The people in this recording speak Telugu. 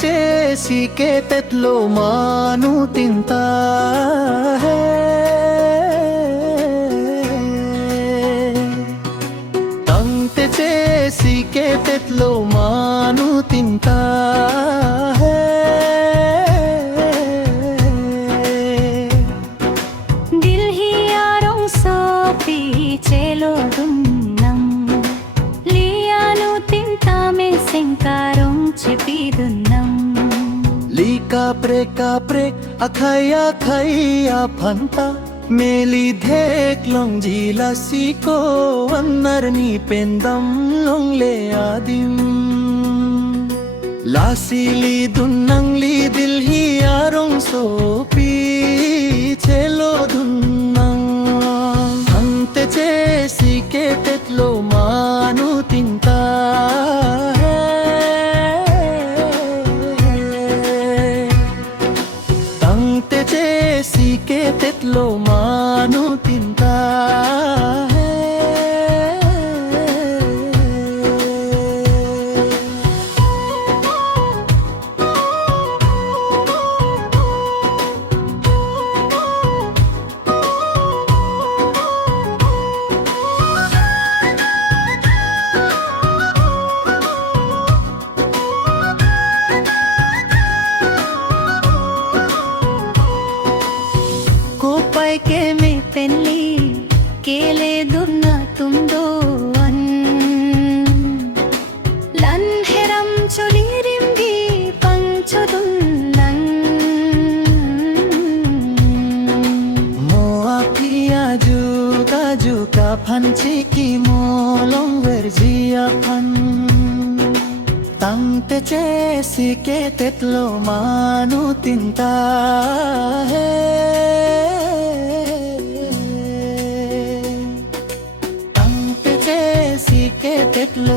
చేసికే తెట్లో మాను తింతా హే తంతే చేసికే తెట్లో మాను తింతా హే दिल ही यारों सो पीछे लो दुन्नम लियानु तिंता में सिंकारों छिपी दुन्नम लीका प्रेक अखया खया फंता मेली धेक लोंग जीला सीको वन्नरनी पेंदम लोंग ले आदिम लासीली दुन्नंगली दिल ही यारों सो पीछे लो दुन्नंग अंते చేసి के తెట్లో మాను తింతా తంతే చేసి के తెట్లో మాను తింతా कोपाय के में पेनली केले दुन्ना तुम दो अन लन हेरम चोली रिमगी पंचो दुन्नन मोआ पिया जुका फंची की मोलों वर्जिया फन తంతే చేసి के తెట్లో మాను తింతా హే తంతే చేసి के తెట్లో